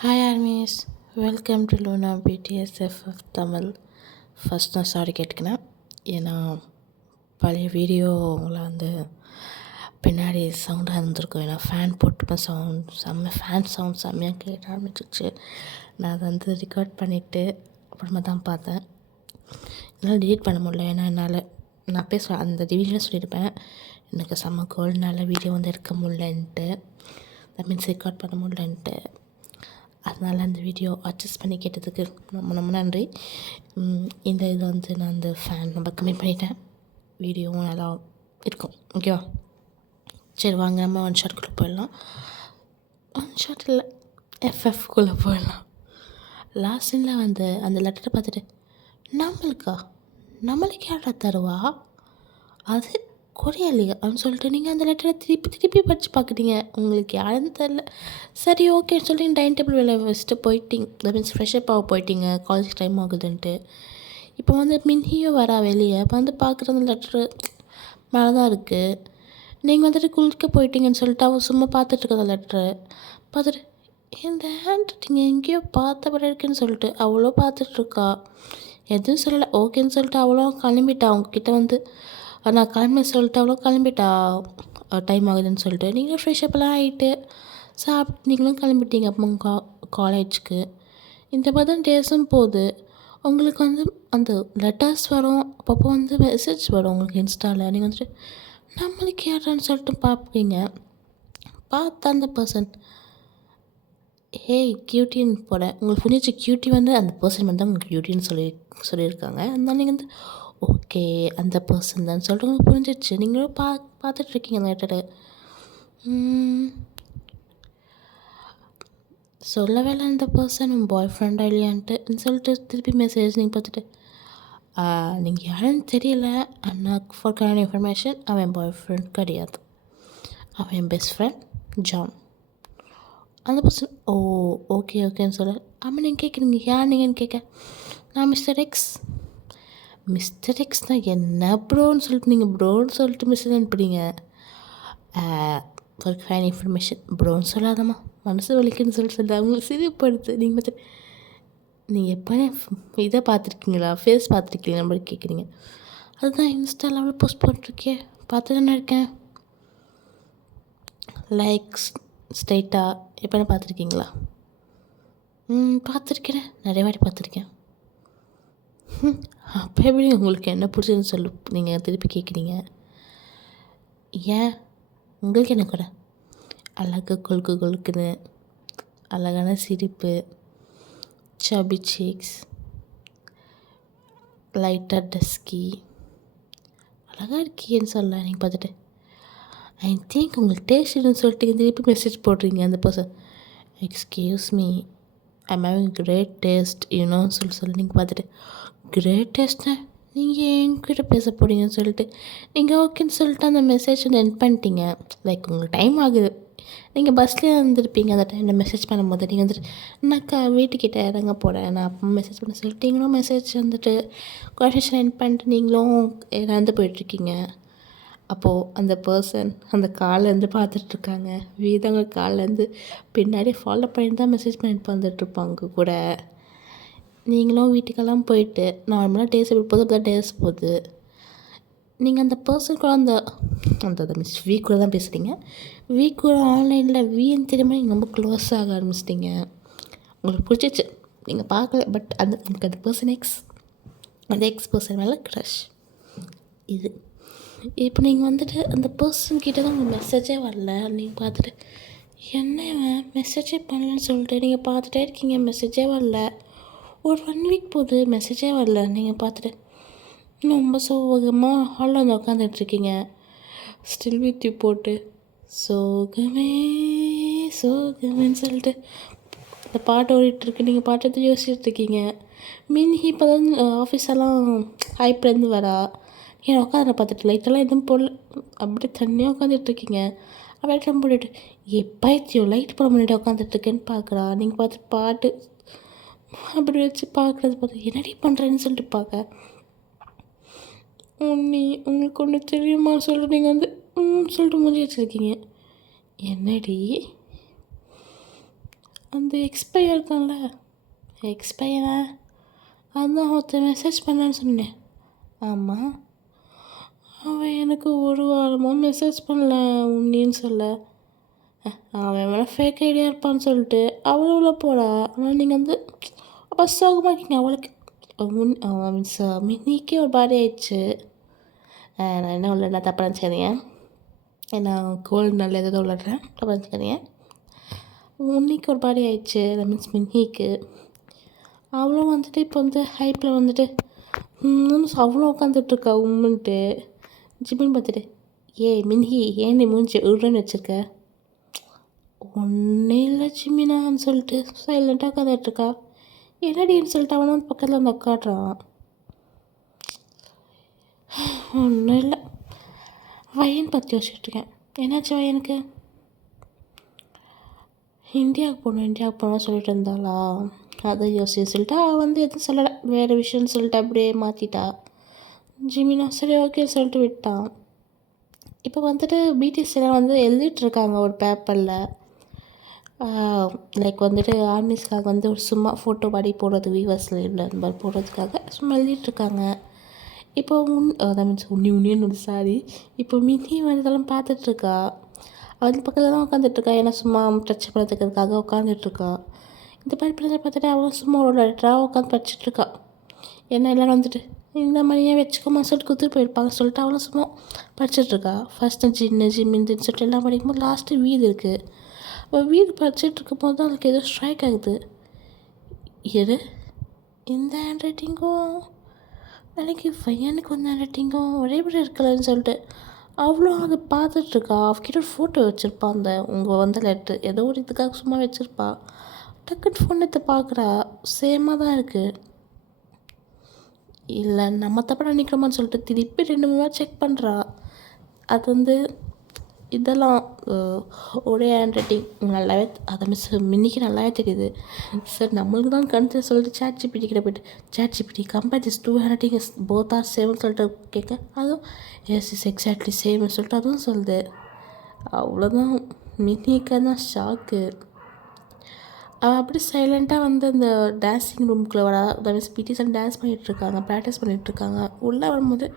Hi ARMYs, welcome to Luna BTSFF Tamil. First நான் sorry கேட்டுக்கினேன். ஏன்னா பழைய வீடியோவில் பின்னாடி சவுண்டாக இருந்திருக்கும். ஏன்னா ஃபேன் போட்டுப்பேன், ஃபேன் சவுண்ட் செம்மையாக கேட்க ஆரம்பிச்சிச்சு. நான் அதை ரெக்கார்ட் பண்ணிவிட்டு அப்புறமா தான் பார்த்தேன். என்னால் டிலீட் பண்ண முடியல. ஏன்னா நான் அந்த டிவிஷனில் சொல்லியிருப்பேன், எனக்கு செம்ம கோல்டுனால வீடியோ எடுக்க முடியலன்ட்டு, தட் மீன்ஸ் ரெக்கார்ட் பண்ண முடியலன்ட்டு. அதனால் அந்த வீடியோ அட்ஜஸ்ட் பண்ணி கேட்டதுக்கு ரொம்ப ரொம்ப நன்றி. இந்த இது நான் அந்த ஃபேன் ரொம்ப கம்மி பண்ணிட்டேன். வீடியோவும் நல்லா இருக்கும். ஓகேவா? சரி, வாங்க நம்ம ஒன் ஷாட்குள்ளே போயிடலாம். ஒன் ஷாட் இல்லை, எஃப்எஃப்குள்ளே போயிடலாம். லாஸ்ட் சீனில் அந்த லெட்டரை பார்த்துட்டு, நம்மளுக்கு யாரா தருவா, அது கொரியாலியா அப்படின்னு சொல்லிட்டு நீங்கள் அந்த லெட்டரை திருப்பி படித்து பார்க்குறீங்க. உங்களுக்கு யாருன்னு தெரில. சரி, ஓகேன்னு சொல்லி டைனிங் டேபிள் வேலை வச்சுட்டு போயிட்டீங்க. தட் மீன்ஸ் ஃப்ரெஷ்அப் ஆக போயிட்டீங்க, காலேஜ் டைம் ஆகுதுன்ட்டு. இப்போ மின்ஹியோ வரா வெளியே. அப்போ பார்க்குற அந்த லெட்ரு மேலே தான் இருக்குது. நீங்கள் குளிக்க போயிட்டீங்கன்னு சொல்லிட்டு அவள் சும்மா பார்த்துட்ருக்க அந்த லெட்ரு பார்த்துட்டு, இந்த ஹேண்ட் ரைட்டிங் எங்கேயோ பார்த்தபடி இருக்குன்னு சொல்லிட்டு அவ்வளோ பார்த்துட்ருக்கா. எதுவும் சொல்லலை. ஓகேன்னு சொல்லிட்டு அவ்வளோ கிளம்பிட்டா. அவங்கக்கிட்ட நான் கிளம்பி சொல்லிட்டு அவ்வளோ கிளம்பிட்டா, டைம் ஆகுதுன்னு சொல்லிட்டு. நீங்களும் ஃப்ரெஷ்அப்லாம் ஆகிட்டு சாப்பிட்டு நீங்களும் கிளம்பிட்டீங்க அப்போ காலேஜுக்கு. இந்த மாதிரி தான் டேஸும் போகுது. உங்களுக்கு அந்த லெட்டர்ஸ் வரும், அப்பப்போ மெசேஜ் வரும் உங்களுக்கு இன்ஸ்டாவில். நீங்கள் நம்மளுக்கு யாரான்னு சொல்லிட்டு பார்ப்பீங்க. பார்த்தா அந்த பர்சன் கியூட்டின்னு போட உங்களுக்கு புரிஞ்சிச்சு. கியூட்டி அந்த பர்சன் தான் உங்களுக்கு கியூட்டின்னு சொல்லியிருக்காங்க. அதனால நீங்கள் ஓகே அந்த பர்சன் தான் சொல்லிட்டு உங்களுக்கு புரிஞ்சிடுச்சு. நீங்களும் பார்த்துட்ருக்கீங்க அந்த லெட்டரை. சொல்லவே இல்லை அந்த பர்சன் பாய் ஃப்ரெண்டா இல்லையான்ட்டு சொல்லிட்டு திருப்பி மெசேஜ் நீங்கள் பார்த்துட்டு, நீங்கள் யாருன்னு தெரியல, ஆனால் ஃபார் கரெக்ட் இன்ஃபர்மேஷன் அவன் பாய் ஃப்ரெண்ட் கிடையாது, அவன் பெஸ்ட் ஃப்ரெண்ட் ஜான். அந்த பர்சன் ஓகேன்னு சொல்ல, ஆமாம் நீங்கள் கேட்குறீங்க யார் நீங்கன்னு கேட்க, நான் மிஸ்டர் எக்ஸ்னால் என்ன ப்ரோன்னு சொல்லிட்டு நீங்கள் ப்ரோன்னு சொல்லிட்டு மெசேஜ் அனுப்புறீங்க. ஃபார் ஃபைன் இன்ஃபர்மேஷன் ப்ரோன்னு சொல்லாதம்மா, மனசு வலிக்குன்னு சொல்லிட்டு அவங்களுக்கு சிரிப்படுத்து. நீங்கள் எப்போ இதை பார்த்துருக்கீங்களா, ஃபேஸ் பார்த்துருக்கீங்களா நம்பர் கேட்குறீங்க. அதுதான் இன்ஸ்டாவில் அவ்வளோ போஸ்ட் போட்டிருக்கேன், பார்த்து தானே இருக்கேன். லைக்ஸ் ஸ்ட்ரைட்டாக எப்போனா பார்த்துருக்கீங்களா? பார்த்துருக்கேன், நிறைய வாட்டி பார்த்துருக்கேன். அப்போ எப்படி உங்களுக்கு என்ன பிடிச்சதுன்னு நீங்கள் திருப்பி கேட்குறீங்க. ஏன் உங்களுக்கு என்ன கூட அழகு கொழுக்குன்னு அழகான சிரிப்பு, சபி சீக்ஸ், லைட்டாக டஸ்கி, அழகாக இருக்கீன்னு சொல்ல. நீங்கள் பார்த்துட்டு ஐ திங்க் உங்களுக்கு டேஸ்ட்னு சொல்லிட்டு திருப்பி மெசேஜ் போடுறீங்க. அந்த person excuse me, I'm having great taste யூனோன்னு சொல்லி நீங்கள் பார்த்துட்டு, கிரேட் டேஸ்ட்னா நீங்கள் என்கிட்ட பேச போகிறீங்கன்னு சொல்லிட்டு நீங்கள் ஓகேன்னு சொல்லிட்டு அந்த மெசேஜ் எண்ட் பண்ணிட்டீங்க. லைக் உங்களுக்கு டைம் ஆகுது, நீங்கள் பஸ்ஸில் இருந்திருப்பீங்க அந்த டைமில் மெசேஜ் பண்ணும்போது. நீங்கள் என்னக்கா வீட்டுக்கிட்ட இறங்க போகிறேன், நான் அப்போ மெசேஜ் பண்ண சொல்லிட்டு நீங்களும் மெசேஜ் கான்வர்சேஷன் எண்ட் பண்ணிட்டு நீங்களும் இறந்து போயிட்டுருக்கீங்க. அப்போது அந்த பர்சன் அந்த கால்லேருந்து பார்த்துட்ருக்காங்க. வீதவங்க கால்லேருந்து பின்னாடி ஃபாலோ பண்ணிட்டு தான் மெசேஜ் பண்ணிட்டு வந்துட்டுருப்பாங்க கூட. நீங்களும் வீட்டுக்கெல்லாம் போயிட்டு நார்மலாக டேஸ் எப்படி போகுது அப்படி தான் டேஸ் போகுது. நீங்கள் அந்த பர்சன் கூட அந்த மீன்ஸ் வீக் கூட தான் பேசுகிறீங்க. வீக் கூட ஆன்லைனில் வீன்னு தெரியாமல் நீங்கள் ரொம்ப க்ளோஸ் ஆக ஆரம்பிச்சிட்டிங்க. உங்களுக்கு பிடிச்சிச்சு, நீங்கள் பார்க்கல, பட் உங்களுக்கு அந்த பர்சன் அந்த எக்ஸ் பர்சன் மேலே க்ரஷ். இது இப்போ நீங்கள் அந்த பர்சன்கிட்ட தான் உங்கள் மெசேஜே வரல. நீங்கள் பார்த்துட்டு என்ன மெசேஜே பண்ணலன்னு சொல்லிட்டு நீங்கள் பார்த்துட்டே இருக்கீங்க, மெசேஜே வரல. ஒரு 1 வீக் போகுது, மெசேஜே வரல. நீங்கள் பார்த்துட்டு ரொம்ப சோகமாக ஹாலில் உட்காந்துட்ருக்கீங்க, ஸ்டில் வித் யூ போட்டு சோகமேன்னு சொல்லிட்டு அந்த பாட்டு ஓடிட்டுருக்கு. நீங்கள் பாட்டு யோசிச்சுட்ருக்கீங்க. இப்போ தான் ஆஃபீஸெல்லாம் ஹைப்லேருந்து வரா. ஏன் உட்காந்து பார்த்துட்டு லைட்டெல்லாம் எதுவும் போடல, அப்படியே தனியாக உட்காந்துட்ருக்கீங்க. லைட்லாம் போட்டுட்டு எப்போயும் லைட் போட முன்னாடி உட்காந்துட்ருக்கேன்னு பார்க்குறா. நீங்கள் பார்த்துட்டு பாட்டு அப்படி வச்சு பார்க்குறது பார்த்து என்னடி பண்ணுறேன்னு சொல்லிட்டு பார்க்க, உங்களுக்கு ஒன்று தெரியுமா சொல்லிட்டு நீங்கள் சொல்லிட்டு முடிஞ்சு வச்சுருக்கீங்க. என்னடி அந்த எக்ஸ்பையர் இருக்கான்ல, எக்ஸ்பையரா அதான் ஒருத்தன் மெசேஜ் பண்ணான்னு சொன்னேன். ஆமாம், அவன் எனக்கு ஒரு வாரமாக மெசேஜ் பண்ணல உன்னின்னு சொல்ல. அவன் வேணா ஃபேக் ஐடியா இருப்பான்னு சொல்லிட்டு அவளை உள்ள போடா. ஆனால் நீங்கள் வந்து அப்போ சோகமாக இருக்கீங்க. அவளுக்கு மீன்ஸ் மின்னிக்கே ஒரு பாடி ஆயிடுச்சு. நான் என்ன உள்ள தப்பாக நினச்சிக்காதீங்க. நான் கோல்டு நல்ல எதாவது விளாட்றேன், தப்பாக நினச்சிக்காதீங்க. உன்னிக்கு ஒரு பாடி ஆயிடுச்சு, மீன்ஸ் மின்னிக்கு. அவளும் வந்துட்டு இப்போ வந்து ஹைப்பில் வந்துட்டு அவ்வளோ உட்காந்துட்ருக்கா உம்முன்ட்டு. ஜிமின் பார்த்துட்டு, மின்ஹி ஏன் நீ மூஞ்சி உருன்னு வச்சுருக்க? ஒன்றே இல்லை ஜிமினான்னு சொல்லிட்டு சைலண்ட்டாக உட்காந்துட்ருக்கா. என்னடின்னு சொல்லிட்டு அவனும் வந்து பக்கத்தில் வந்து உட்காடுறான். ஒன்றும் இல்லை, வயன் பற்றி யோசிச்சுட்ருக்கேன். என்னாச்சு வயனுக்கு? இந்தியாவுக்கு போகணும் சொல்லிட்டு இருந்தாளா? அதை சொல்லிட்டா. அவள் வந்து எதுவும் சொல்லலை, வேறு விஷயம்னு சொல்லிட்டு அப்படியே மாற்றிட்டா. ஜிமினா சரி ஓகேன்னு சொல்லிட்டு விட்டான். இப்போ வந்துட்டு பிடிஎஸ் எல்லாம் வந்து எழுதிட்டுருக்காங்க ஒரு பேப்பரில். லைக் வந்துட்டு ஆர்மிஸ்க்காக வந்து ஒரு சும்மா ஃபோட்டோ பாடி போடுறது, வீவர்ஸில் இல்லை அந்த மாதிரி போடுறதுக்காக சும்மா எழுதிட்டுருக்காங்க. இப்போ மீன்ஸ் உன்னின்னு சாரி. இப்போ மினி வந்து இதெல்லாம் பார்த்துட்ருக்கா. அவள் பக்கத்தில் தான் உட்காந்துட்ருக்கா. ஏன்னா சும்மா டச் பண்ணுறதுக்காக உட்காந்துட்ருக்கா. இந்த மாதிரி பிள்ளைங்க பார்த்துட்டு அவளும் சும்மா ஒரு லெட்டராக உட்காந்து படிச்சுட்ருக்கா. ஏன்னா எல்லோரும் வந்துட்டு இந்த மாதிரியே வச்சுக்கோமா சொல்லிட்டு குத்துட்டு போயிருப்பாங்க சொல்லிட்டு அவளும் சும்மா படிச்சுட்ருக்கா. ஃபஸ்ட்டு ஜிம்மின்னு சொல்லிட்டு எல்லாம் படிக்கும்போது லாஸ்ட்டு வீடு இருக்குது. அவள் வீடு படிச்சுட்டு இருக்கும்போது தான் அவளுக்கு ஏதோ ஸ்ட்ரைக் ஆகுது. இந்த ஹேண்ட் ரைட்டிங்கும் நாளைக்கு பையனுக்கு வந்து ஹேண்ட் ரைட்டிங்கும் ஒரே மாதிரி இருக்கலன்னு சொல்லிட்டு அவ்வளோ அதை பார்த்துட்ருக்கா. அவகிட்ட ஒரு ஃபோட்டோ வச்சுருப்பா, அந்த உங்கள் வந்து லெட்ரு ஏதோ ஒரு இதுக்காக சும்மா வச்சுருப்பா. டக்குன்னு ஃபோன் எடுத்து பார்க்குறா, சேமாக தான் இருக்குது. இல்லை நம்ம தப்பாக நினைக்கிறோமான்னு சொல்லிட்டு திருப்பி 2-3 வாரம் செக் பண்ணுறா. அது வந்து இதெல்லாம் ஒரே ஹேண்ட் ரைட்டிங் நல்லாவே, அதை மின்னிக்கு நல்லாவே தெரியுது. சார் நம்மளுக்கு தான் கணக்கு சொல்லிட்டு ChatGPT கிட்ட போய்ட்டு ChatGPT compare this 2 handwriting is both are சேம்னு சொல்லிட்டு கேட்க, அதுவும் எஸ் இஸ் எக்ஸாக்ட்லி சேம்னு சொல்லிட்டு அதுவும் சொல்லுது. அவ்வளோதான், மின்னிக்கு தான் ஷாக்கு. அப்படி சைலண்ட்டாக வந்து அந்த டான்ஸிங் ரூமுக்குள்ளே வரா. மீன்ஸ் பிடிஎஸ்லாம் டான்ஸ் பண்ணிகிட்ருக்காங்க, ப்ராக்டிஸ் பண்ணிகிட்ருக்காங்க. உள்ளே வரும்போது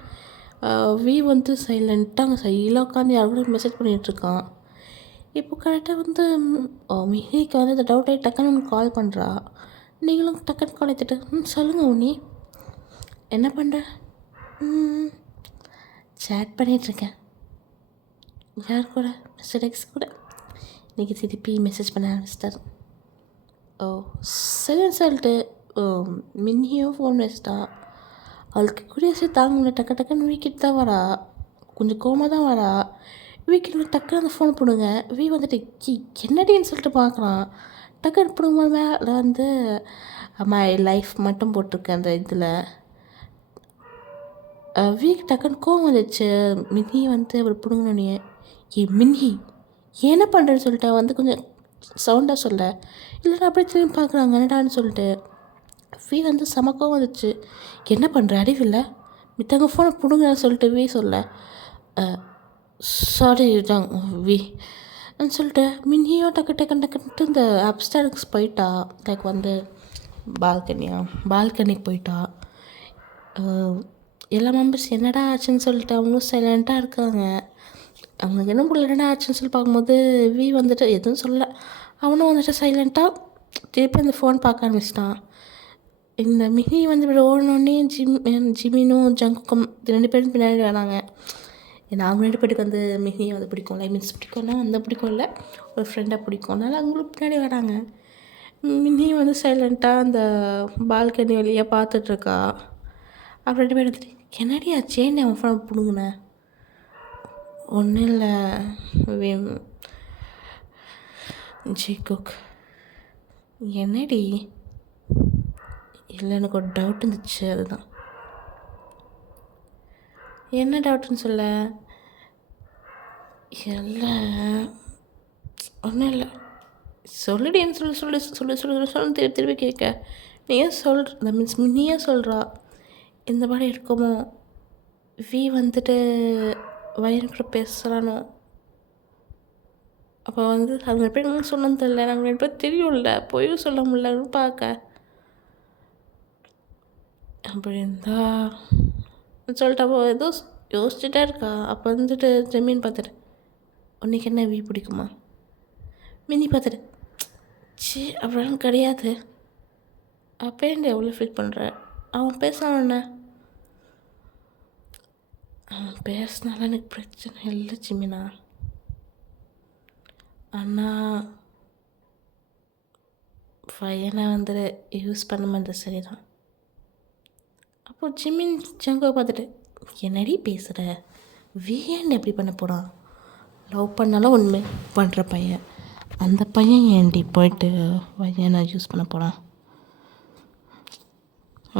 வி வந்து சைலண்ட்டாக அங்கே சைலாக உட்காந்து யாரோட மெசேஜ் பண்ணிகிட்ருக்கான். இப்போ கரெக்டாக வந்து மினிக்கு வந்து இந்த டவுட் ஆகி டக்குன்னு உனக்கு கால் பண்ணுறா. நீங்களும் டக்குன்னு கால் எடுத்துட்டு சொல்லுங்கள் உன்னி என்ன பண்ணுற? சேட் பண்ணிகிட்ருக்கேன். யார் கூட? மிஸ்டர் எக்ஸ் கூட. இன்றைக்கி திருப்பி மெசேஜ் பண்ண ஆரம்பிச்சிட்டார். சரின்னு சொல்லிட்டு மின்னியும் ஃபோன் வச்சிட்டா. அவளுக்கு குடியரசு தாங்க முடியல. டக்குன்னு வீக்கிட்டு தான் வரா, கொஞ்சம் கோமாக தான் வரா. வீக்கில் டக்குன்னு அந்த ஃபோன் போடுங்க. வந்துட்டு என்னடின்னு சொல்லிட்டு பார்க்குறான். டக்குன்னு பிடுங்கும்போது மேலே வந்து மை லைஃப் மட்டும் போட்டிருக்கேன் அந்த இதில். வீக்கு டக்குன்னு கோவம் வந்துச்சு. மின்னி வந்து அவர் பிடுங்கினோடனே மின்னி என்ன பண்ணுறேன்னு சொல்லிட்டு வந்து கொஞ்சம் சவுண்டாக சொல்ல, இல்லைன்னா அப்படியே திரும்பி பார்க்குறாங்க என்னடான்னு சொல்லிட்டு. வந்து சமக்கம் வந்துச்சு. என்ன பண்ணுற அறிவில்லை, மித்தவங்க ஃபோனை பிடுங்கன்னு சொல்லிட்டு சொல்ல, சாரி தான் சொல்லிட்டு மின்னியும் டக்குன்ட்டு இந்த அப்ஸ்டார்ஸ் போயிட்டா. லைக் வந்து பால்கனிக்கு போயிட்டா. எல்லா மெம்பர்ஸ் என்னடா ஆச்சுன்னு சொல்லிட்டு அவங்களும் சைலண்ட்டாக இருக்காங்க. அவங்களுக்கு என்ன புரியல என்னடா ஆச்சுன்னு சொல்லி பார்க்கும்போது வந்துட்டு எதுவும் சொல்லலை. அவனும் வந்துட்டு சைலண்ட்டாக திருப்பி அந்த ஃபோன் பார்க்க ஆரம்பிச்சிட்டான். இந்த மினி வந்து இப்படி ஓடனோடனே ஜிமினும் ஜங்குக்கும் 2 பேரும் பின்னாடி வராங்க. நான் முன்னாடி போய்ட்டு வந்து மினியை வந்து பிடிக்கும், மீன்ஸ் பிடிக்கும்னா அந்த பிடிக்கும் இல்லை, ஒரு ஃப்ரெண்டாக பிடிக்கும், அதனால் அவங்களுக்கு பின்னாடி வராங்க. மினியும் வந்து சைலண்ட்டாக அந்த பால்கனி வழியாக பார்த்துட்ருக்கா. அப்புறம் 2 பேர் எடுத்துட்டு என்னடியா சேன் அவன் ஃபோனை பிடுங்கினேன்? ஒன்றும் இல்லை குக். என்னடி? இல்லை எனக்கு ஒரு டவுட் இருந்துச்சு, அதுதான். என்ன டவுட்டுன்னு சொல்ல? இல்லை ஒன்றும் இல்லை, சொல்லுடின்னு சொல்லி திருப்பி கேட்க, நீ ஏன் சொல்கிற மீன்ஸ் நீ ஏன் சொல்கிறா இந்த மாதிரி இருக்குமோ? வந்துட்டு வயன் கூட பேசுகிறானோ அப்போ வந்து அவங்க எப்படி என்ன சொன்னது தெரியல, நாங்கள் 2 பேரும் தெரியும்ல, பொய்யும் சொல்ல முடியலன்னு பார்க்க. அப்படி இருந்தா சொல்லிட்டு அப்போ ஏதோ யோசிச்சுட்டே இருக்கா. அப்போ வந்துட்டு ஜெமீன் பார்த்துட்டு, உனக்கு என்ன வீ பிடிக்குமா? மினி பார்த்துட்டு, ச்சீ அப்படிலாம் கிடையாது. அப்போ ஏன்டி எவ்வளோ ஃபீல் பண்ணுற? அவன் பேசினான், அவன் பேசினால எனக்கு பிரச்சனை இல்லை ஜிமினா. ஆனால் பையனை வந்துட்டு யூஸ் பண்ண மாதிரி சரிதான். அப்போது ஜிமின் ஜங்கோ பார்த்துட்டு, என்னடி பேசுகிற? வீண்டு எப்படி பண்ண போகிறான்? லவ் பண்ணாலும் உண்மை பண்ணுற பையன், அந்த பையன் ஏன்டி போயிட்டு பையனை யூஸ் பண்ண போகிறான்?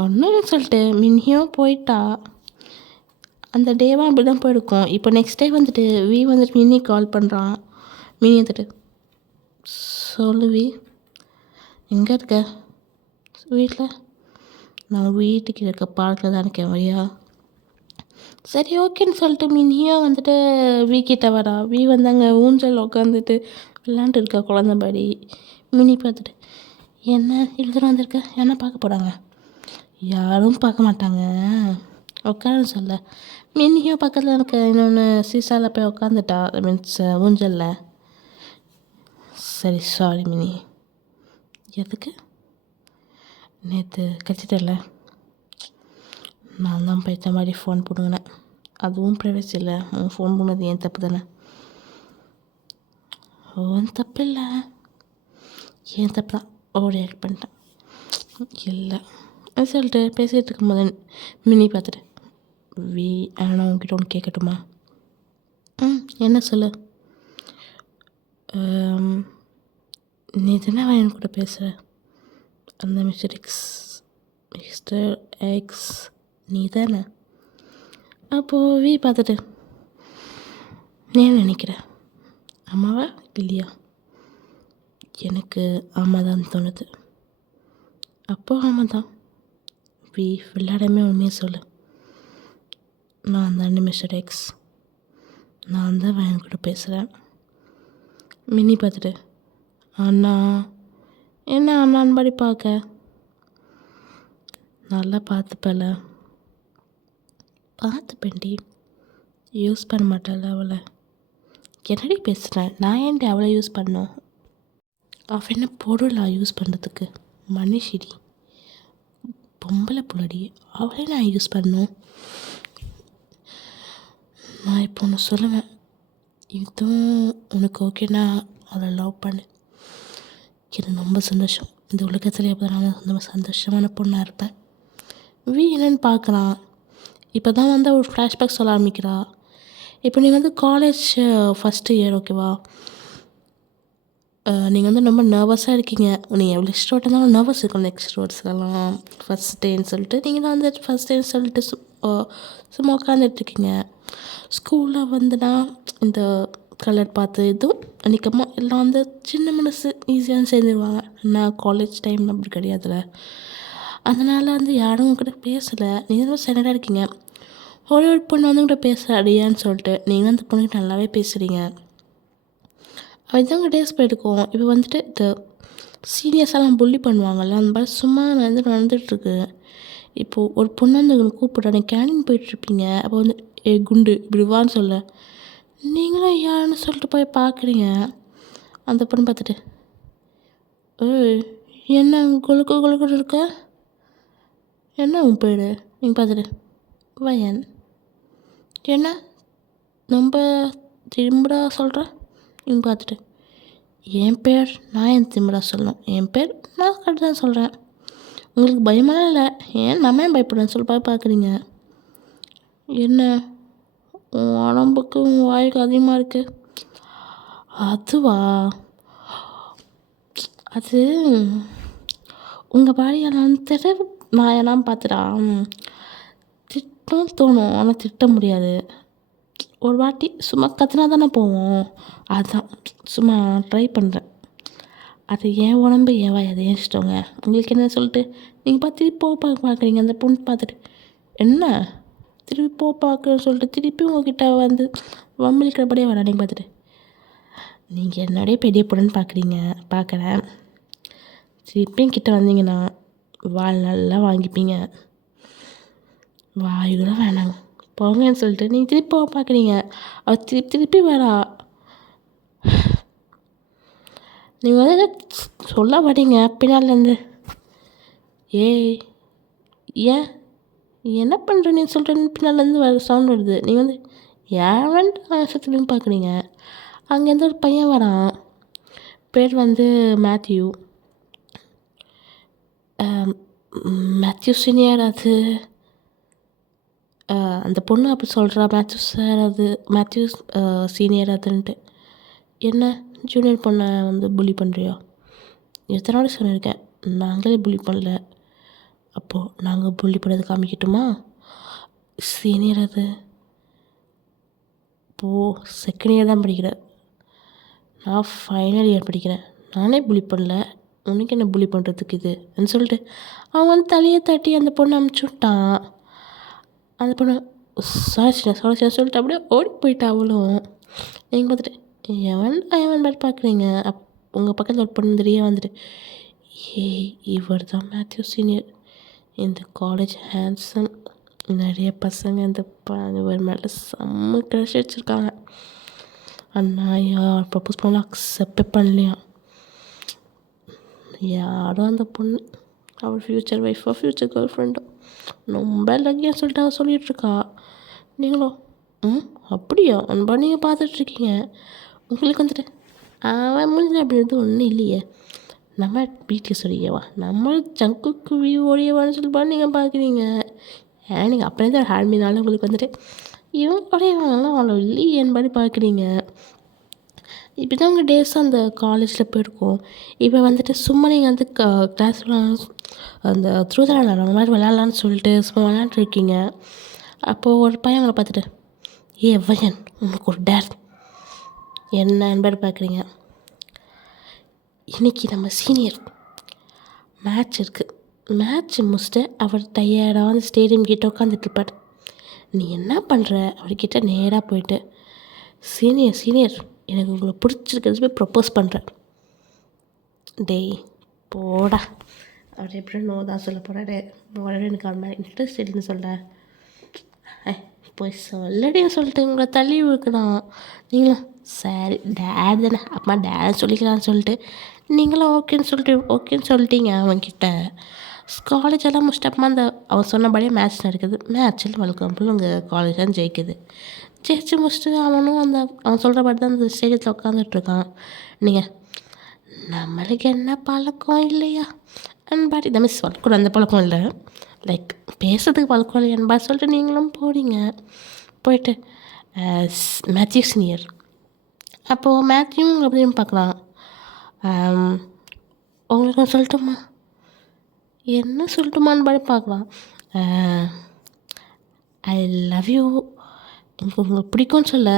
ஒன்றும் சொல்லிட்டு மின்னியும் போயிட்டா. அந்த டேவாக அப்படி தான் போயிருக்கோம். இப்போ நெக்ஸ்ட் டே வந்துட்டு வந்துட்டு மினி கால் பண்ணுறான். மினி வந்துட்டு, சொல்லுவி எங்கே இருக்க? வீட்டில். நான் வீட்டுக்கு இருக்க பார்க்கில் தான் இருக்கேன், வரியா? சரி ஓகேன்னு சொல்லிட்டு மினியும் வந்துட்டு கிட்ட வரா. வந்தாங்க ஊஞ்சல் உட்காந்துட்டு விளாண்டு இருக்கா குழந்த மாதிரி. மினி பார்த்துட்டு, என்ன இழுத்துட்டு வந்திருக்க? என்ன பார்க்க போகிறாங்க? யாரும் பார்க்க மாட்டாங்க, உட்காருன்னு சொல்ல. மினியும் பக்கத்தில் இருக்க இன்னொன்று சீசாவில் போய் உட்காந்துட்டா, மீன்ஸ் ஊஞ்சலில். சரி சாரி மினி. எதுக்கு? நேற்று கச்சிட்டல, நான் தான் பைத்த மாதிரி ஃபோன் போடுங்கினேன். அதுவும் ப்ரைவசி இல்லை, உன் ஃபோன் பண்ணது ஏன் தப்பு தானே? ஓன் தப்பு இல்லை, ஏன் தப்பு தான். ரியாக்ட் பண்ணிட்டேன். இல்லை அது சொல்லிட்டு பேசிகிட்டு இருக்கும்போது மினி பார்த்துட்டு, ஆனால் உங்ககிட்ட ஒன்று கேட்கட்டுமா? என்ன சொல்லு. நீ தானே என் கூட பேசுகிற, அந்த மிஸ்டர் எக்ஸ் நீ தானே? அப்போது பார்த்துட்டு, நீ என்ன நினைக்கிற, அம்மாவா இல்லையா? எனக்கு ஆமாம் தான் தோணுது. அப்போது ஆமாம் தான். விளையாடாமே உண்மையை சொல்லு. நான் தான் மிஸ்டர் எக்ஸ், நான் தான் என் கூட பேசுகிறேன். மினி பார்த்துட்டு, அண்ணா என்ன அண்ணான் படி பார்க்க? நல்லா பார்த்துப்பல. பார்த்துப்பேன்டி, யூஸ் பண்ண மாட்டாள் அவளை. என்னடி பேசுகிறேன்? நான் ஏன்டி அவளை யூஸ் பண்ணோம்? அவள் என்ன பொருளா யூஸ் பண்ணுறதுக்கு? மனுஷிடி, பொம்பளை புள்ளடி, அவளே நான் யூஸ் பண்ணோம். நான் இப்போ ஒன்று சொல்லுவேன், இதுவும் உனக்கு ஓகேனா அதை லவ் பண்ணு. எனக்கு ரொம்ப சந்தோஷம். இந்த உலகத்தில் எப்போ நான் ரொம்ப சந்தோஷமான பொண்ணாக இருப்பேன். என்னென்னு பார்க்கலாம். இப்போ தான் வந்து ஒரு ஃப்ளாஷ்பேக் சொல்ல ஆரம்பிக்கிறா. இப்போ நீங்கள் வந்து காலேஜ் ஃபஸ்ட்டு இயர், ஓகேவா? நீங்கள் வந்து ரொம்ப நர்வஸாக இருக்கீங்க. நீங்கள் எவ்வளோ எக்ஸ்ட்ரோட்டாக இருந்தாலும் நர்வஸ் இருக்கும். எக்ஸ்ட்ரோட்ஸ்க்கெல்லாம் ஃபஸ்ட் டேன்னு சொல்லிட்டு நீங்கள் தான் வந்து ஃபஸ்ட் டேன்னு சொல்லிட்டு சும்மா உட்காந்துட்ருக்கீங்க. ஸ்கூலில் வந்துனா இந்த கலர் பார்த்து இதுவும் அன்றைக்கம்மா எல்லாம் வந்து சின்ன மனசு ஈஸியாக சேர்ந்துருவாங்க. ஆனால் காலேஜ் டைம் அப்படி கிடையாதுல்ல. அதனால் வந்து யாரும் உங்கள்கிட்ட பேசலை. நீங்கள் தான் சைலண்டாக இருக்கீங்க. ஒரு பொண்ணு வந்து உங்கள்கிட்ட பேச அடியான்னு சொல்லிட்டு நீங்கள் அந்த பொண்ணுக்கிட்ட நல்லாவே பேசுகிறீங்க. அதுதான் டேஸ் போயிருக்கோம். இப்போ வந்துட்டு இந்த சீனியர்ஸெல்லாம் புள்ளி பண்ணுவாங்கள்ல, அந்த மாதிரி சும்மா வந்து நடந்துகிட்ருக்கு. இப்போது ஒரு பொண்ணு வந்து உங்களை கூப்பிட்றா, நீ கேண்டீன் போயிட்டுருப்பீங்க. அப்போ வந்து குண்டு இப்படி வான்னு சொல்ல, நீங்களும் யாருன்னு சொல்லிட்டு போய் பார்க்குறீங்க. அந்த பொண்ணு பார்த்துட்டு, என்ன கொழுக்கு கொழுக்குன்னு இருக்க, என்ன உன் பேர்? நீங்கள் பார்த்துட்டு, வயன். என்ன ரொம்ப திரும்படா சொல்கிற? நீங்கள் பார்த்துட்டு, என் பேர் நான் ஏன் திமிரா சொல்லணும்? என் பேர் நான் கரெக்டாக தான் சொல்கிறேன். உங்களுக்கு பயமெல்லாம் இல்லை, ஏன் நம்ம ஏன் பயப்படுறேன்னு சொல்லி பார்க்குறீங்க. என்ன உன் உடம்புக்கு உன் வாய்க்கு அதிகமாக இருக்குது? அதுவா? அது உங்கள் பாடியெல்லாம் நான் எல்லாம் பார்த்துடா திட்டம் தோணும், ஆனால் திட்ட முடியாது. ஒரு வாட்டி சும்மா கத்துனா தானே போவோம். அதுதான் சும்மா ட்ரை பண்ணுறேன். அது என் உடம்பு என் வாய், அதை ஏன் இஷ்டங்க. உங்களுக்கு என்ன சொல்லிட்டு நீங்கள் திருப்பி பார்க்குறீங்க. அந்த பொண்ணு பார்த்துட்டு, என்ன திருப்பி பார்க்குறேன்னு சொல்லிட்டு திருப்பி உங்ககிட்ட வந்து வம்பிழுக்கிறபடியே வரா. நீங்கள் பார்த்துட்டு, நீங்கள் என்னோடய பெரிய பொண்ணுன்னு பார்க்குறேன். திருப்பியும் கிட்ட வந்தீங்கன்னா வால் நல்லா வாங்கிப்பீங்க. வாய் கூட வேணாங்க, போங்கன்னு சொல்லிட்டு நீங்கள் திருப்பி போக பார்க்குறீங்க. அவள் திருப்பி வரா. நீங்கள் வந்து சொல்ல மாட்டீங்க பின்னாலேருந்து. ஏய் ஏன் என்ன பண்ணுற நீ சொல்கிறேன்னு பின்னாலேருந்து வர சவுண்ட் வருது. நீங்கள் வந்து ஏன்ட்டு சத்துலன்னு பார்க்குறீங்க. அங்கேருந்து ஒரு பையன் வரான். பேர் வந்து மேத்யூ. Matthew senior. அது அந்த பொண்ணு அப்படி சொல்கிறா, மேத்யூ சார் அது மேத்யூ சீனியர் அதுன்ட்டு. என்ன ஜூனியர் பொண்ணை வந்து புள்ளி பண்ணுறியா? எத்தனை நாள் சொல்லியிருக்கேன், நாங்களே புள்ளி பண்ணல. அப்போது நாங்கள் புள்ளி பண்ணது காமிக்கட்டுமா? சீனியர் அது. இப்போது செகண்ட் இயர் தான் படிக்கிறேன், நான் ஃபைனல் இயர் படிக்கிறேன். நானே புள்ளி பண்ணல, உனக்கு என்ன புள்ளி பண்ணுறதுக்கு இதுன்னு சொல்லிட்டு அவன் வந்து தலையை தட்டி அந்த பொண்ணை அமுச்சு விட்டான். அந்த பொண்ணு சாரிச்சினா சொல்லிட்டு அப்படியே ஓடி போயிட்டா. அவளும் நீங்கள் பார்த்துட்டு எவன் மாதிரி பார்க்குறீங்க. உங்கள் பக்கத்தில் ஒரு பொண்ணு தெரிய வந்துட்டு, ஏய் இவர் தான் மேத்யூ சீனியர், இந்த காலேஜ் ஹேண்ட்ஸம். நிறைய பசங்க இந்த இவர் மேலே செம்ம க்ரஷ் வச்சுருக்காங்க. அண்ணா யார் ப்ரப்போஸ் பண்ணலாம் அக்செப்டே பண்ணலையா. யாரும் அந்த பொண்ணு அவள் ஃப்யூச்சர் ஒய்ஃபோ ஃப்யூச்சர் கேர்ள் ஃப்ரெண்டோ ரொம்ப லக்கியாக சொல்லிட்டு அவள் சொல்லிகிட்ருக்கா. நீங்களும் அப்படியா அன்பா நீங்கள் பார்த்துட்ருக்கீங்க. உங்களுக்கு வந்துட்டு அவன் முடிஞ்ச அப்படி எதுவும் ஒன்றும் இல்லையே, நம்ம வீட்டில் சொல்லியவா நம்ம ஜங்குக்கு வியூ ஓடியவான்னு சொல்லி நீங்கள் பார்க்குறீங்க. ஏன்னா நீங்கள் அப்படியே தான் ஹேண்ட்மீனால உங்களுக்கு வந்துட்டு இவன் உடையவாங்கலாம் அவ்வளோ இல்லையேன்னு மாதிரி பார்க்குறீங்க. இப்படி தான் உங்கள் டேஸ் அந்த காலேஜில் போயிருக்கோம். இப்போ வந்துட்டு சும்மா நீங்கள் வந்து கிளாஸில் அந்த த்ரூ அந்த மாதிரி விளையாட்லான்னு சொல்லிட்டு சும்மா விளையாண்டுருக்கீங்க. அப்போது ஒரு பையன் உங்களை பார்த்துட்டு, வயன் உனக்கு ஒரு டேர் என்னன்னு பேர் பார்க்குறீங்க. இன்றைக்கி நம்ம சீனியர் மேட்ச் இருக்குது, மேட்ச் முடிச்சுட்டு அவர் டயர்டாக வந்து ஸ்டேடியம் கிட்டே உட்காந்துட்ருப்பார். நீ என்ன பண்ணுற அவர்கிட்ட நேராக போயிட்டு, சீனியர் எனக்கு உங்களை பிடிச்சிருக்கிறது போய் ப்ரப்போஸ் பண்ணுறேன். டேய் போடா, அவர் எப்படி நோ தான் சொல்ல போகிறாரு. உடனே எனக்கு அவன் மேலே இன்ட்ரெஸ்ட் இல்லைன்னு சொல்கிறேன். போய் சொல்லடியா சொல்லிட்டு உங்களை தள்ளி விழுக்கணும். நீங்களும் சரி டேட் தானே அம்மா டேட் சொல்லிக்கலான்னு சொல்லிட்டு நீங்களும் ஓகேன்னு சொல்லிட்டீங்க அவன்கிட்ட. காலேஜ் எல்லாம் முடிச்சிட்டப்பமா அந்த அவன் சொன்னபடியே மேட்ச் நடக்குது. மேட்ச்சில் வழக்கம் உங்கள் காலேஜ் தான் ஜெயிக்குது. ஜெயிச்சு முடிச்சுட்டு அவனும் அவன் சொல்கிற மாதிரி தான் அந்த ஸ்டேடியத்தில் உட்காந்துட்ருக்கான். நீங்கள் நம்மளுக்கு என்ன பழக்கம் இல்லையா அன்பாடி இந்த மாதிரி சொல்லக்கூட அந்த பழக்கம் இல்லை, லைக் பேசுறதுக்கு பழக்கம் இல்லை என்பா சொல்லிட்டு நீங்களும் போகிறீங்க. போயிட்டு மேத்யூ சீனியர். அப்போது மேத்யூ அப்படின்னு பார்க்கலாம். உங்களுக்கு சொல்லட்டுமா, என்ன சொல்லட்டுமான்னு பாடி பார்க்கலாம். ஐ லவ் யூ, எனக்கு உங்களுக்கு பிடிக்கும்னு சொல்ல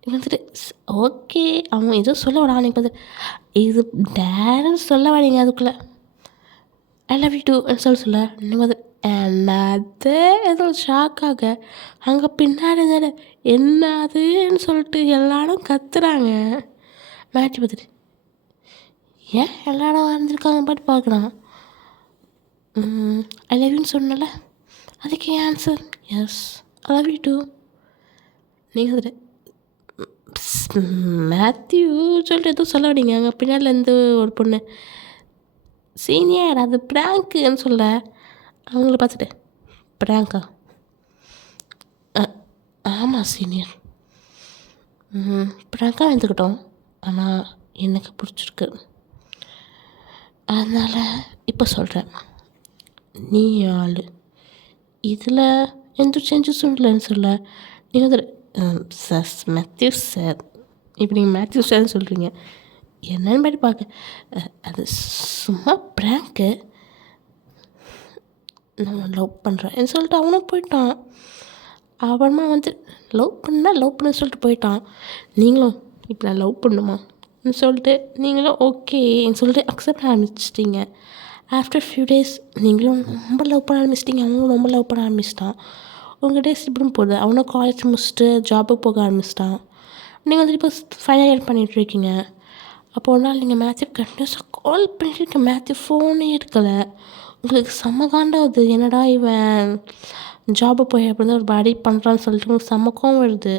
நீங்கள் வந்துட்டு ஓகே அவன் எதுவும் சொல்ல விடா. நீங்கள் வந்து இது டேரன்னு சொல்ல வரீங்க, அதுக்குள்ளே ஐ லவ் யூ டூ சொல்ல நீங்கள் வந்து என்னது ஏதோ ஷாக்காக அங்கே பின்னாடி தானே என்னதுன்னு சொல்லிட்டு எல்லாரும் கத்துறாங்க. மேட்ச் பார்த்துட்டு ஏன் எல்லாரும் வந்திருக்காங்க பாட்டு பார்க்கலாம். ஐ லவ் யூன்னு சொன்னல, அதுக்கு ஏன் answer yes I love you too. நீங்கள் வந்துட்டு மேத்யூ சொல்லிட்டு எதுவும் சொல்ல விடீங்க. அங்கே பின்னாடிலேருந்து ஒரு பொண்ணு சீனியர் அது ப்ராங்க்குன்னு சொல்ல அவங்கள பார்த்துட்டு ப்ராங்கா ஆமாம் சீனியர் ப்ராங்காக எடுத்துக்கிட்டோம், ஆனால் எனக்கு பிடிச்சிருக்கு, அதனால் இப்போ சொல்கிறேன் நீ ஆள் இதில் எந்த சேஞ்சஸும் இல்லைன்னு சொல்ல நீங்கள் வந்து சார் மேத்யூ சார் இப்போ நீங்கள் மேத்யூ சார்னு சொல்கிறீங்க என்னன்னு மாதிரி பார்க்க அது சும்மா ப்ராங்க்கு, நான் லவ் பண்ணுறேன்னு சொல்லிட்டு அவனும் போயிட்டான். அப்புறமா வந்து லவ் பண்ண சொல்லிட்டு போயிட்டான். நீங்களும் இப்போ நான் லவ் பண்ணுமான்னு சொல்லிட்டு நீங்களும் ஓகேன்னு சொல்லிட்டு அக்செப்ட் பண்ண ஆரம்பிச்சிட்டிங்க. ஆஃப்டர் ஃபியூ டேஸ் நீங்களும் ரொம்ப லவ் பண்ண ஆரம்பிச்சிட்டிங்க, அவங்களும் ரொம்ப லவ் பண்ண ஆரம்பிச்சிட்டான். உங்கள் டேஸ் இப்படின்னு போகுது. அவனும் காலேஜ் முடிச்சுட்டு ஜாபுக்கு போக ஆரம்பிச்சிட்டான். நீங்கள் வந்துட்டு இப்போ ஃபைனல் இயர் பண்ணிகிட்ருக்கீங்க. அப்போ ஒரு நாள் நீங்கள் மேத்யூ கண்டினியூஸாக கால் பண்ணிட்டு மேத்யூ ஃபோனே எடுக்கலை. உங்களுக்கு செம்ம காண்டாகுது. என்னடா இவன் ஜாபு போய் அப்படி தான் ஒரு பாடி பண்ணுறான்னு சொல்லிட்டு உங்களுக்கு செம்ம கோவம் வருது.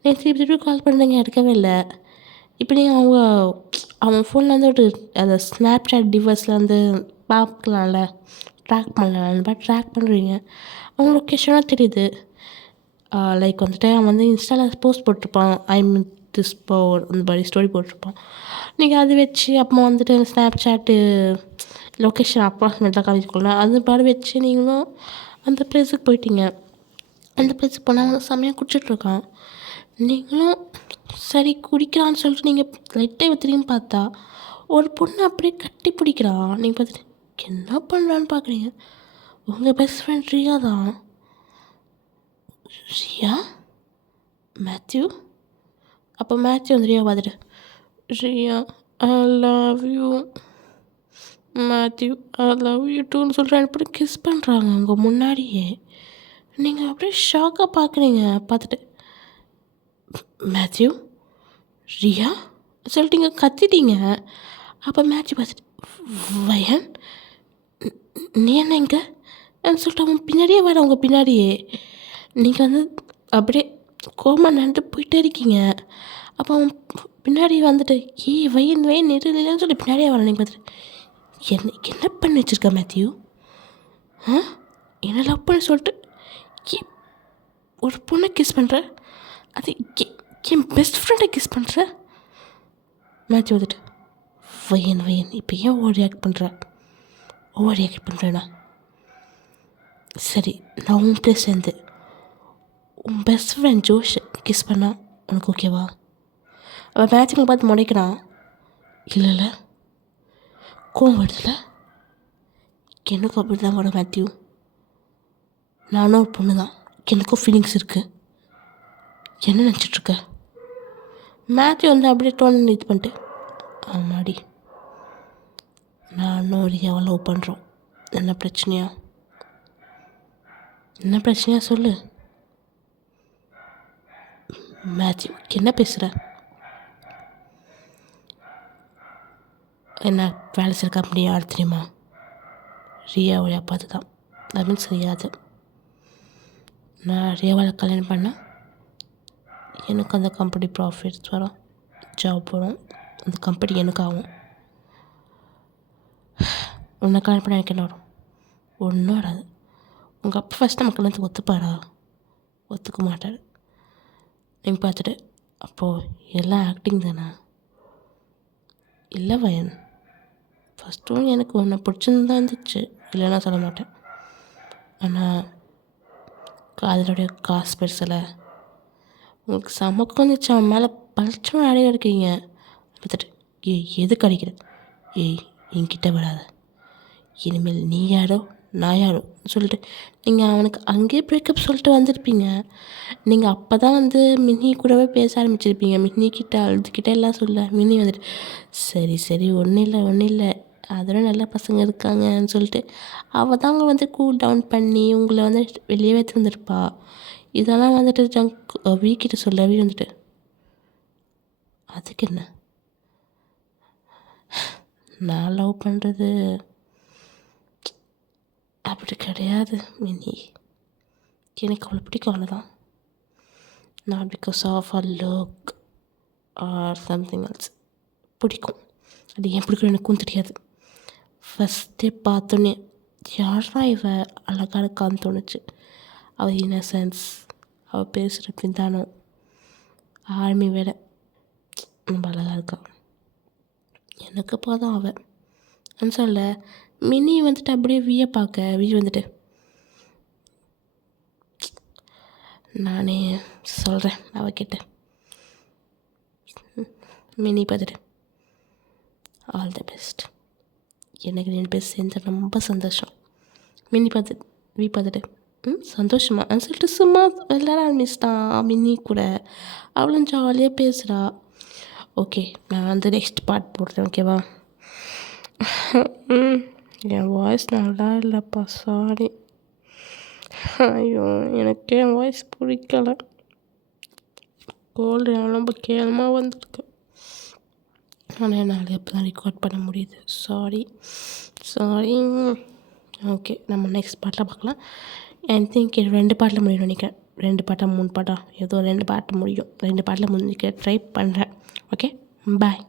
நீங்கள் திருப்பி திருப்பி கால் பண்ணுறீங்க, எடுக்கவே இல்லை. இப்போ நீங்கள் அவன் ஃபோனில் வந்து ஒரு அந்த ஸ்னாப் சாட் டிவைஸில் வந்து பார்க்கலாம்ல, ட்ராக் பண்ணலாம். அந்த மாதிரி ட்ராக் பண்ணுறீங்க. அவங்க லொக்கேஷனாக தெரியுது. லைக் வந்துட்டு அவன் வந்து இன்ஸ்டாவில் போஸ்ட் போட்டிருப்பான், ஐ மிஸ் திஸ் பவர் அந்த மாதிரி ஸ்டோரி போட்டிருப்பான். நீங்கள் அதை வச்சு அப்புறமா வந்துட்டு ஸ்னாப் சாட்டு லொக்கேஷன் அப்ராக்சிமேட்டாக காமிச்சிக்கொள்ள அது மாதிரி வச்சு நீங்களும் அந்த ப்ளேஸுக்கு போயிட்டீங்க. அந்த ப்ளேஸுக்கு போனால் அவன் செம்மையாக குடிச்சிட்ருக்கான். நீங்களும் சரி குடிக்கிறான்னு சொல்லிட்டு நீங்கள் லைட்டாக வைத்திரின்னு பார்த்தா ஒரு பொண்ணு அப்படியே கட்டி பிடிக்கிறான். நீங்கள் பார்த்துட்டு என்ன பண்ணுறான்னு பார்க்குறீங்க. உங்கள் பெஸ்ட் ஃப்ரெண்ட் ரியா தான். ரியா? மேத்யூ? அப்போ மேத்யூ வந்து ரியா பார்த்துட்டு, Riya I love you, Matthew I love you டூன்னு சொல்லிட்டு ரெண்டு பேரும் கிஸ் பண்ணுறாங்க உங்கள் முன்னாடியே. நீங்கள் அப்படியே ஷாக்காக பார்க்குறீங்க. பார்த்துட்டு மேத்யூ, ரியா சொல்லிட்டு நீங்கள் கத்திட்டீங்க. அப்போ மேத்யூ பார்த்துட்டு, வயன் நீ என்ன இங்கே சொல்லிட்டு அவன் பின்னாடியே வர உங்கள் பின்னாடியே. நீங்கள் வந்து அப்படியே கோமா நின்றுட்டு போயிட்டே இருக்கீங்க. அப்போ அவன் பின்னாடி வந்துட்டு வயன் நிறுலன்னு சொல்லி பின்னாடியே வர. நீங்கள் பார்த்துட்டு என்ன பண்ணி வச்சுருக்க மேத்யூ? என்ன லவ் பண்ணி சொல்லிட்டு ஒரு பொண்ணை கிஸ் பண்ணுற, அது என் பெஸ்ட் ஃப்ரெண்டை கிஸ் பண்ணுற. மேத்யூ வந்துட்டு வயன் இப்போ ஏன் ஓவர் ரியாக்ட் பண்ணுறேன்னா சரி நான் உன் பிளேஸ் சேர்ந்து உன் பெஸ்ட் ஃப்ரெண்ட் ஜோஷ் கிஸ் பண்ணால் உனக்கு ஓகேவா? அவன் மேட்சிங் பார்த்து முனைக்கிறான். இல்லை கோவம் வருதுல, எனக்கும் அப்படி தான் வரும் மேத்யூ. நானும் ஒரு பொண்ணு தான், எனக்கும் ஃபீலிங்ஸ் இருக்குது. என்ன நினச்சிட்ருக்க? மேத்யூ வந்து அப்படியே டோன் இது பண்ணிட்டு, ஆமாடி நானும் ரியாவை லவ் பண்ணுறோம். என்ன பிரச்சனையா சொல்லு. மேத்யூ என்ன பேசுகிற? என்ன வேலை செய்கிற கம்பெனி யார் தெரியுமா? ரியாவுடைய அப்பாது தான். தட் மீன்ஸ் ரியாது. நான் ரியாவால் கல்யாணம் பண்ணேன், எனக்கு அந்த கம்பெனி ப்ராஃபிட்ஸ் வரும், ஜாப் வரும், அந்த கம்பெனி எனக்கு ஆகும். உன்னை கல்யாணம் பண்ண எனக்கு என்ன வரும்? ஒன்றும் வராது. உங்கள் அப்பா ஃபஸ்ட்டு நம்ம கல்யாணத்துக்கு ஒத்துப்பாரா? ஒத்துக்க மாட்டார். நீங்கள் பார்த்துட்டு அப்போது எல்லாம் ஆக்டிங் தானே? இல்லை வயன், ஃபஸ்ட்டும் எனக்கு உன்னை பிடிச்சிருந்து தான் இருந்துச்சு, இல்லைன்னா சொல்ல மாட்டேன். ஆனால் காதலுடைய காசு பெருசில் உங்களுக்கு சமக்கம் வந்துச்சு. அவன் மேலே பளிச்சும் அடைய இருக்கீங்க. பார்த்துட்டு எதுக்கு அடிக்கிற? என்கிட்ட விடாத, இனிமேல் நீ யாரோ நான் யாரோ சொல்லிட்டு நீங்கள் அவனுக்கு அங்கேயே பிரேக்கப் சொல்லிட்டு வந்திருப்பீங்க. நீங்கள் அப்போ தான் வந்து மின்னி கூடவே பேச ஆரம்பிச்சிருப்பீங்க. மின்னிக்கிட்ட அழுதுகிட்ட எல்லாம் சொல்ல. மின்னி வந்துட்டு சரி ஒன்றும் இல்லை அதோட நல்ல பசங்க இருக்காங்கன்னு சொல்லிட்டு அவள் தாங்க வந்து கூல் டவுன் பண்ணி உங்களை வந்து வெளியவே தந்துருப்பா. இதெல்லாம் வந்துட்டு வீக்கிட்ட சொல்லவே வந்துட்டு அதுக்கு என்ன, நான் லவ் பண்ணுறது அப்படி கிடையாது மினி, எனக்கு அவளை பிடிக்கும், அவ்வளோதான். Not because of a look or something else. பிடிக்கும், அது ஏன் பிடிக்கும் எனக்கும் தெரியாது. ஃபஸ்ட்டே பார்த்தோன்னே யாரா இவ அழகாக இருக்கான்னு தோணுச்சு. அவள் இன்னசென்ஸ், அவள் பேசுகிற பிந்தானம், ஆர்மி வேலை ரொம்ப அழகாக இருக்கா. எனக்கு போதும் அவன் சொல்ல. மினி வந்துட்டு அப்படியே விய பார்க்க வந்துட்டு நானே சொல்கிறேன் அவகிட்ட. மினி பார்த்துட்டு ஆல் தி பெஸ்ட், எனக்கு 2 பேர் சேர்ந்து ரொம்ப சந்தோஷம். மினி பார்த்துட்டு சந்தோஷமா சொல்லிட்டு சும்மா விளாட ஆரம்பிச்சிட்டான் மின்னி கூட. அவளும் ஜாலியாக பேசுகிறா. ஓகே, நான் வந்து நெக்ஸ்ட் பார்ட் போடுறேன், ஓகேவா? என் வாய்ஸ் நல்லா இல்லைப்பா, சாரி. ஐயோ, எனக்கு என் வாய்ஸ் பிடிக்கலை. கோல்டு ரொம்ப கேவலமாக வந்திருக்கு. ஆனால் என்னால் எப்போ தான் ரெக்கார்ட் பண்ண முடியுது. சாரி. ஓகே, நம்ம நெக்ஸ்ட் பார்ட்டில் பார்க்கலாம். ஐ திங்க் 2 பார்ட்டில் முடியும்னு நினைக்கிறேன். 2 பார்ட்டா 3 பார்ட்டா ஏதோ 2 பார்ட் முடியும். 2 பார்ட்டில் முடிக்க ட்ரை பண்ணுறேன். ஓகே, பாய்.